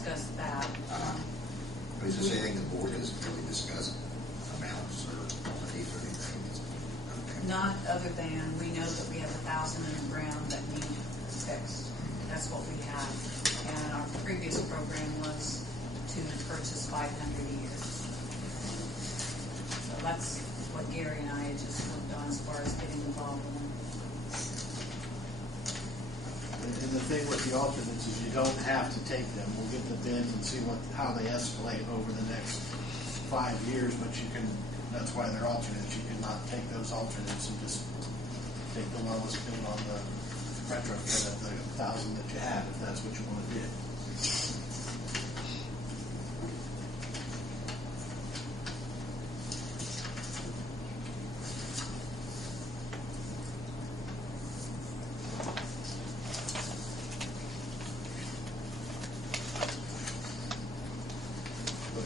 discussed that. But is this anything the board has really discussed, amounts or quantities or anything? Okay. Not other than we know that we have 1,000 in the ground that need fixed. That's what we have. And our previous program was to purchase 500 a year. So that's what Gary and I had just worked on as far as getting involved in. And the thing with the alternates is you don't have to take them. We'll get the bids and see how they escalate over the next 5 years, but you can, that's why they're alternates. You cannot take those alternates and just take the lowest bid on the retrofit at the 1,000 that you have, if that's what you want to do.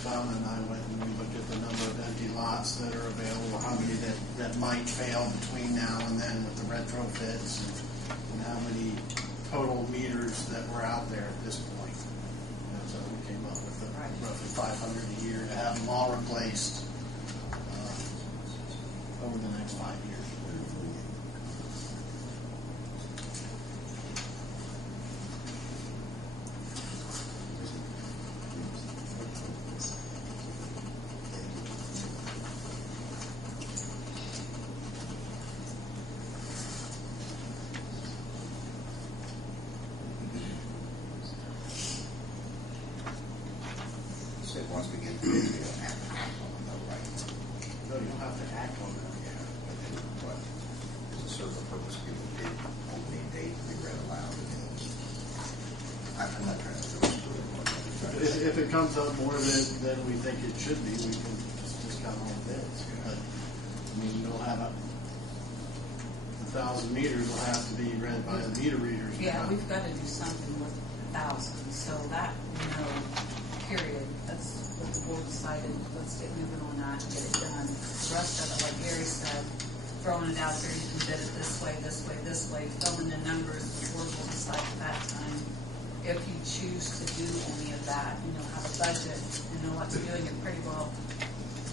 Donna and I went and we looked at the number of empty lots that are available, how many that might fail between now and then with the retrofits, and how many total meters that were out there at this point. And so we came up with roughly 500 a year to have them all replaced over the next 5 years. Once we get the bids, we don't have to act on them, though, right? No, you don't have to act on them. Yeah, but then what? There's a certain purpose people did opening date, we read aloud, and then I'm not trying to go through it. If it comes up more than we think it should be, we can just discount all the bids. But, I mean, you'll have 1,000 meters will have to be read by the meter readers. Yeah, we've got to do something with 1,000. So that, period. That's what the board decided. Let's get moving on that and get it done. The rest of it, like Gary said, throwing it out there, you can bid it this way, this way, this way, filling the numbers. The board will decide at that time if you choose to do any of that. Have a budget and know what to do, and you're pretty well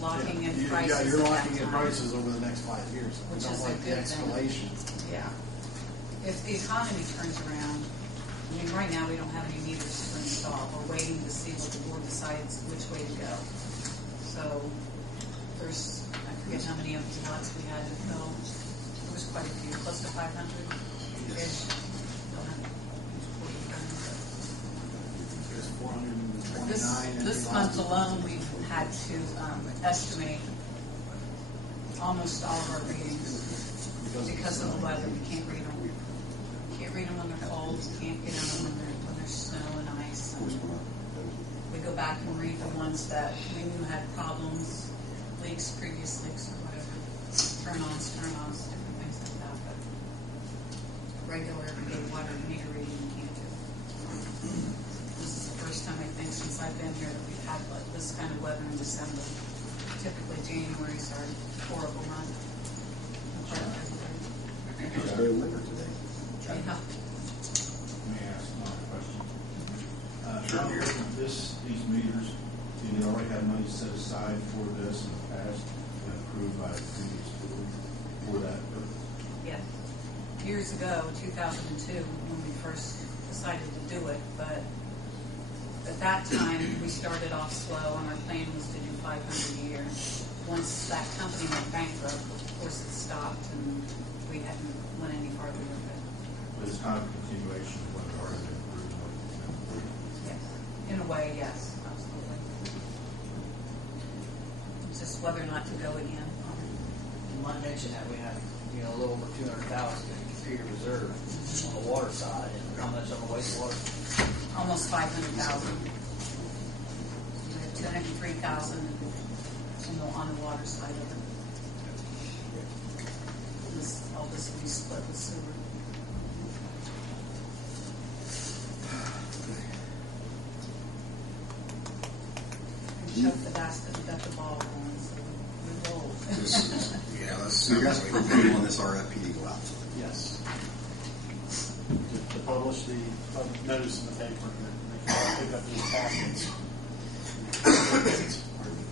locking in prices. Yeah, you're locking in prices over the next 5 years. Which we don't is like a the good escalation. thing. Yeah. If the economy turns around, right now we don't have any meters to install. We're waiting to see what the board decides which way to go. So there's, I forget how many empty lots we had to fill. There was quite a few, close to 500-ish. There's 429. This month alone, we've had to estimate almost all of our readings because of the weather. We can't read them. Can't read them when they're cold. Can't get them when there's snow and ice. We go back and read the ones that we knew had problems, leaks, previous leaks, or whatever. Turn-ons, different things like that. But regular everyday water meter reading we can't do. This is the first time I think since I've been here that we've had this kind of weather in December. Typically January's our horrible month. It's very winter today. Yeah. May I ask another question? Sure. These meters, do you already have money set aside for this in the past and approved by the previous board for that purpose? Yes. Years ago, 2002, when we first decided to do it, but at that time, we started off slow, and our plan was to do 500 a year. Once that company went bankrupt, of course it stopped, and we hadn't went any farther with it. But it's kind of a continuation of what had already been approved. Yes. In a way, yes, absolutely. It's just whether or not to go again. You might mention that we have, a little over 200,000 in computer reserve on the water side, and how much on the wastewater? Almost 500,000. We have 203,000 on the water side of it. All this will be split with sewer. And Chuck the basket got the ball rolling, so we roll. So you guys are waiting on this RFP to go out. Yes. To publish the public notice in the paper. pick up these packets.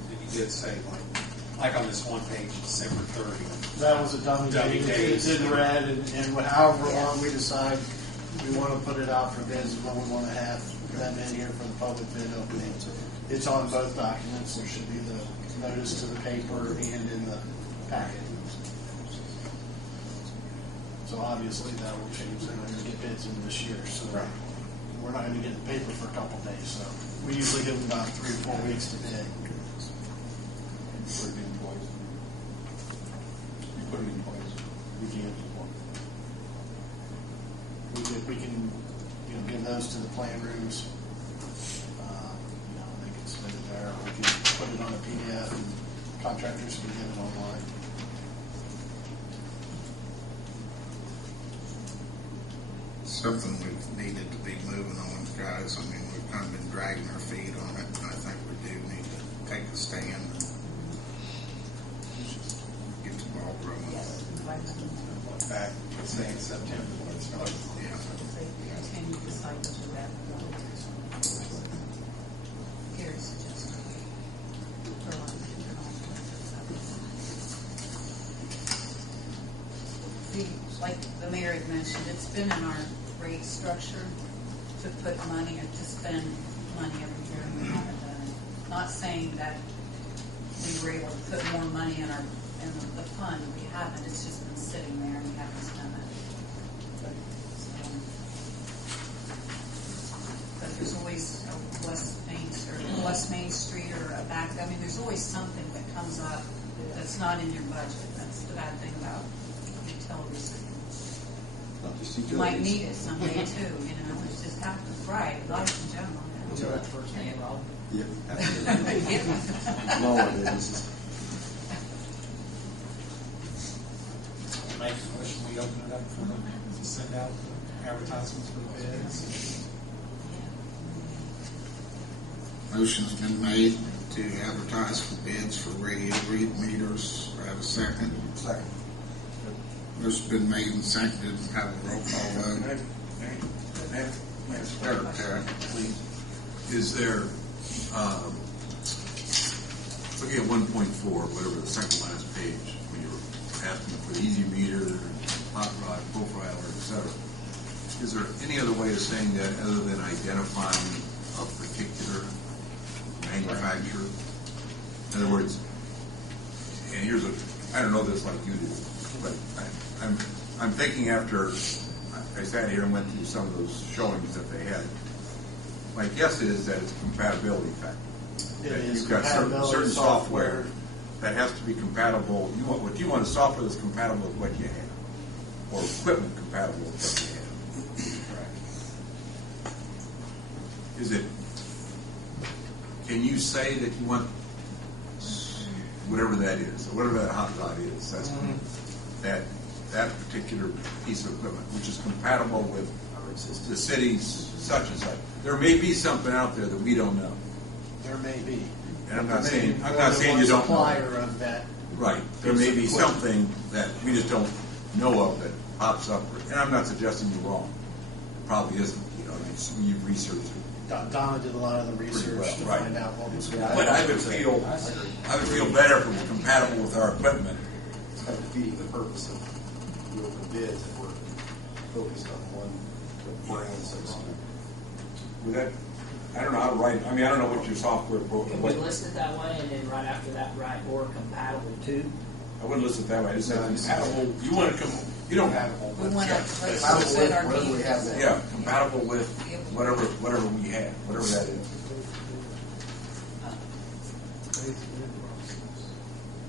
You did say, like on this one page, December 30th. That was a dummy Dummy date. dates. It's in red, and however long we decide we want to put it out for bids, is when we want to have them in here for the public bid opening. It's on both documents. There should be the notice to the paper and in the packet. So obviously that will change. They're not going to get bids in this year, so we're not going to get the paper for a couple of days. So we usually give them about 3 or 4 weeks to bid. Put it in place. You put it in place. We can. We can, give those to the plan rooms. They can submit it there. We can put it on a PDF, and contractors can get it online. Something we've needed to be moving on, guys. I mean, we've kind of been dragging our feet on it, and I think we do need to take a stand and get the ball rolling. Yes. Back, let's say in September when it started. Yeah. Continue the cycle of that. Gary's suggestion. Like the mayor had mentioned, it's been in our rate structure to put money or to spend money every year, and we haven't done it. Not saying that we were able to put more money in the fund, we haven't. It's just been sitting there and we haven't spent it. But there's always a West Main Street or a back. I mean, there's always something that comes up that's not in your budget. That's the bad thing about utilities. You might need it someday too. It's just happens. Right, life in general. So that's the first name, Rob. Yeah. Yeah. No, it is. Make a motion, we open it up for them to send out the advertisements for the bids. Motion's been made to advertise for bids for radio read meters. Do I have a second? Second. Motion's been made and seconded. Have a roll call vote. Eric, please. Is there, looking at 1.4, whatever the second last page, when you're asking for the easy meter, hot rod, profiler, et cetera, is there any other way of saying that other than identifying a particular manufacturer? In other words, and here's I don't know this like you do, but I'm thinking after I sat here and went through some of those showings that they had. My guess is that it's a compatibility factor. It That is you've got compatibility certain software software. that has to be compatible. What you want a software that's compatible with what you have, or equipment compatible with what you have. Is it? Can you say that you want whatever that is, or whatever that hot rod is? That's that particular piece of equipment, which is compatible with the city's such and such. There may be something out there that we don't know. There may be. And I'm not saying More you don't than one know. supplier of that. Right. There may be something that we just don't know of that pops up. And I'm not suggesting you're wrong. It probably isn't. You've researched it. Donna did a lot of the research well, to right. find out what was going But on. I would feel better if it was compatible with our equipment. It's kind of defeating the purpose of the open bids if we're focused on one brand, so to speak. Would that, I don't know how to write. I mean, I don't know what your software program. Can we list it that way, and then right after that, write or compatible to? I wouldn't list it that way. I just say compatible. You want to you don't have We want to, let's Compatible set with our whatever we have needs. there. yeah, compatible with whatever we have, whatever that is.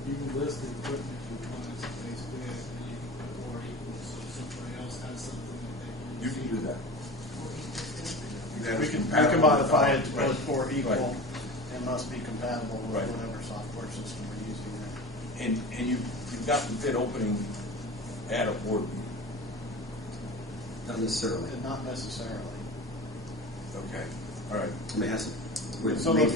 You can list the equipment you want as a base bid, and you can put or equals, so somebody else has something that they can. You can do that. We can modify it to Right. both or equal Right. and must be compatible with Right. whatever software system we're using there. And you've got the bid opening at a board meeting. Not necessarily. And not necessarily. Okay. All right. I mean, it has to, So the